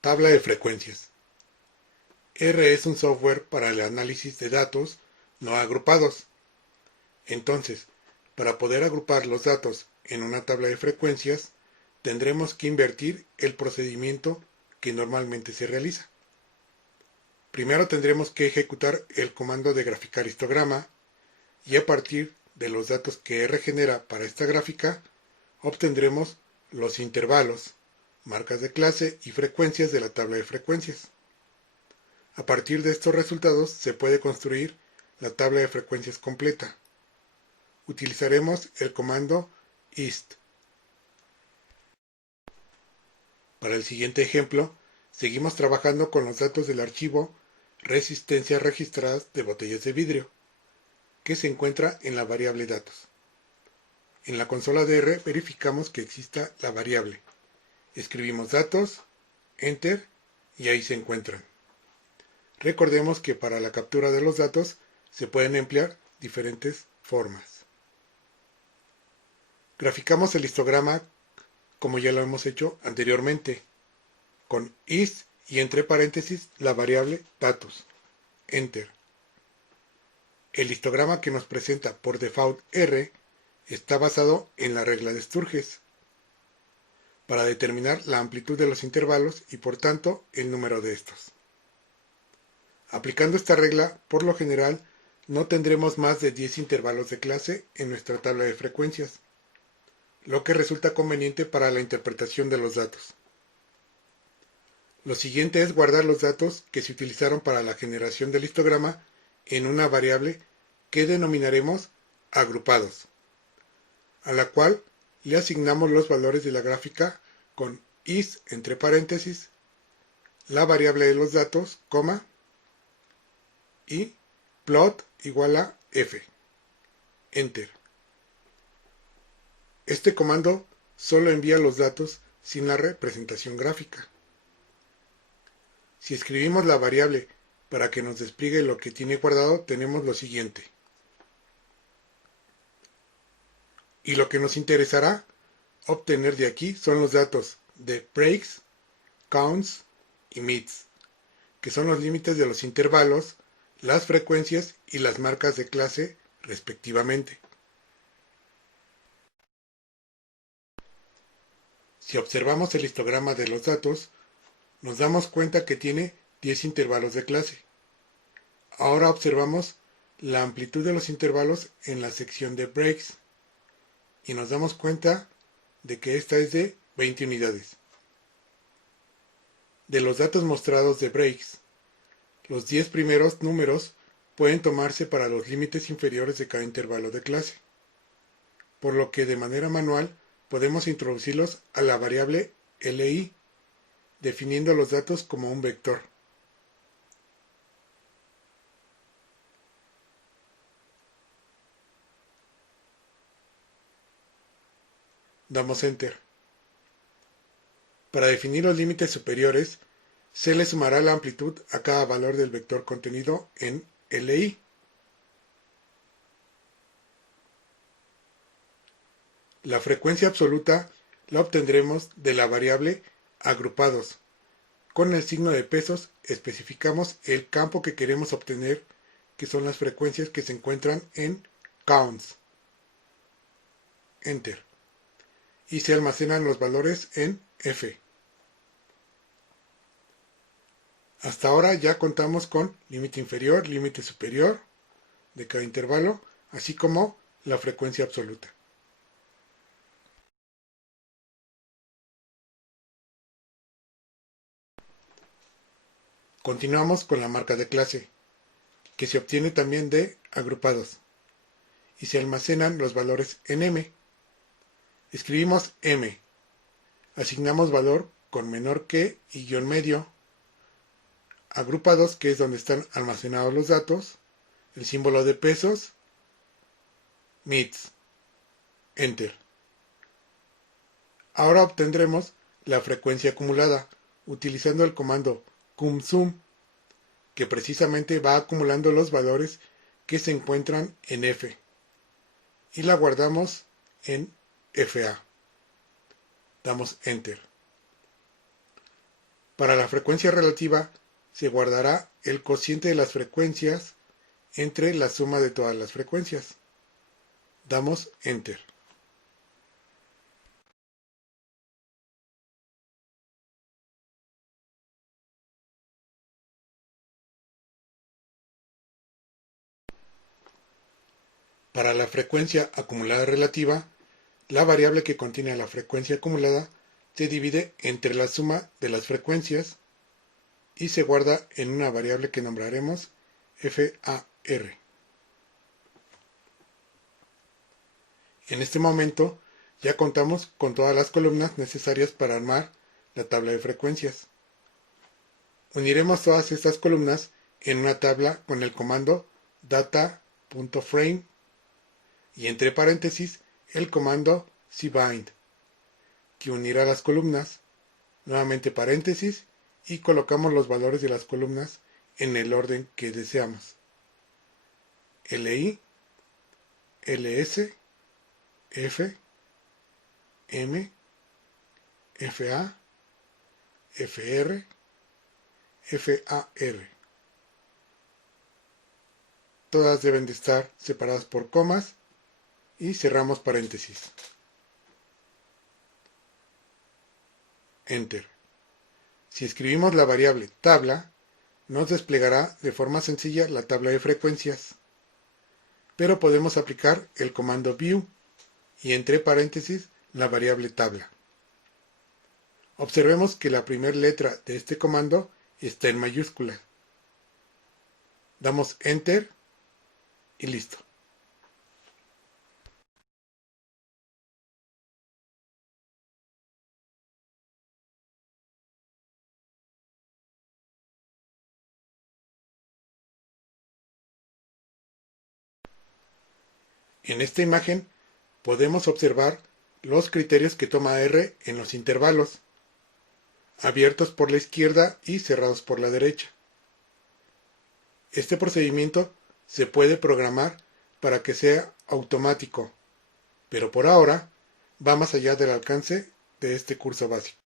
Tabla de frecuencias. R es un software para el análisis de datos no agrupados. Entonces, para poder agrupar los datos en una tabla de frecuencias, tendremos que invertir el procedimiento que normalmente se realiza. Primero tendremos que ejecutar el comando de graficar histograma y a partir de los datos que R genera para esta gráfica, obtendremos los intervalos, marcas de clase y frecuencias de la tabla de frecuencias. A partir de estos resultados se puede construir la tabla de frecuencias completa. Utilizaremos el comando ist. Para el siguiente ejemplo, seguimos trabajando con los datos del archivo resistencias registradas de botellas de vidrio, que se encuentra en la variable datos. En la consola de R verificamos que exista la variable. Escribimos datos, enter y ahí se encuentran. Recordemos que para la captura de los datos se pueden emplear diferentes formas. Graficamos el histograma como ya lo hemos hecho anteriormente, con is y entre paréntesis la variable datos, enter. El histograma que nos presenta por default R está basado en la regla de Sturges, para determinar la amplitud de los intervalos y por tanto el número de estos. Aplicando esta regla, por lo general, no tendremos más de 10 intervalos de clase en nuestra tabla de frecuencias, lo que resulta conveniente para la interpretación de los datos. Lo siguiente es guardar los datos que se utilizaron para la generación del histograma en una variable que denominaremos agrupados, a la cual le asignamos los valores de la gráfica con is entre paréntesis, la variable de los datos, coma, y plot igual a f. Enter. Este comando solo envía los datos sin la representación gráfica. Si escribimos la variable para que nos despliegue lo que tiene guardado, tenemos lo siguiente. Y lo que nos interesará obtener de aquí son los datos de breaks, counts y mids, que son los límites de los intervalos, las frecuencias y las marcas de clase respectivamente. Si observamos el histograma de los datos, nos damos cuenta que tiene 10 intervalos de clase. Ahora observamos la amplitud de los intervalos en la sección de breaks y nos damos cuenta de que esta es de 20 unidades. De los datos mostrados de breaks, los 10 primeros números pueden tomarse para los límites inferiores de cada intervalo de clase, por lo que de manera manual podemos introducirlos a la variable li, definiendo los datos como un vector. Damos Enter. Para definir los límites superiores, se le sumará la amplitud a cada valor del vector contenido en li. La frecuencia absoluta la obtendremos de la variable agrupados. Con el signo de pesos especificamos el campo que queremos obtener, que son las frecuencias que se encuentran en counts. Enter. Y se almacenan los valores en f. Hasta ahora ya contamos con límite inferior, límite superior de cada intervalo, así como la frecuencia absoluta. Continuamos con la marca de clase, que se obtiene también de agrupados, y se almacenan los valores en m. Escribimos m, asignamos valor con menor que y guión medio, agrupados, que es donde están almacenados los datos, el símbolo de pesos, mids, enter. Ahora obtendremos la frecuencia acumulada, utilizando el comando cumSum, que precisamente va acumulando los valores que se encuentran en f, y la guardamos en FA. Damos Enter. Para la frecuencia relativa se guardará el cociente de las frecuencias entre la suma de todas las frecuencias. Damos Enter. Para la frecuencia acumulada relativa, la variable que contiene la frecuencia acumulada se divide entre la suma de las frecuencias y se guarda en una variable que nombraremos FAR. En este momento ya contamos con todas las columnas necesarias para armar la tabla de frecuencias. Uniremos todas estas columnas en una tabla con el comando data.frame y entre paréntesis el comando cbind, que unirá las columnas, nuevamente paréntesis, y colocamos los valores de las columnas en el orden que deseamos. LI, LS, F, M, FA, FR, FAR. Todas deben de estar separadas por comas y cerramos paréntesis. Enter. Si escribimos la variable tabla, nos desplegará de forma sencilla la tabla de frecuencias, pero podemos aplicar el comando view y entre paréntesis la variable tabla. Observemos que la primera letra de este comando está en mayúscula. Damos Enter y listo. En esta imagen podemos observar los criterios que toma R en los intervalos, abiertos por la izquierda y cerrados por la derecha. Este procedimiento se puede programar para que sea automático, pero por ahora va más allá del alcance de este curso básico.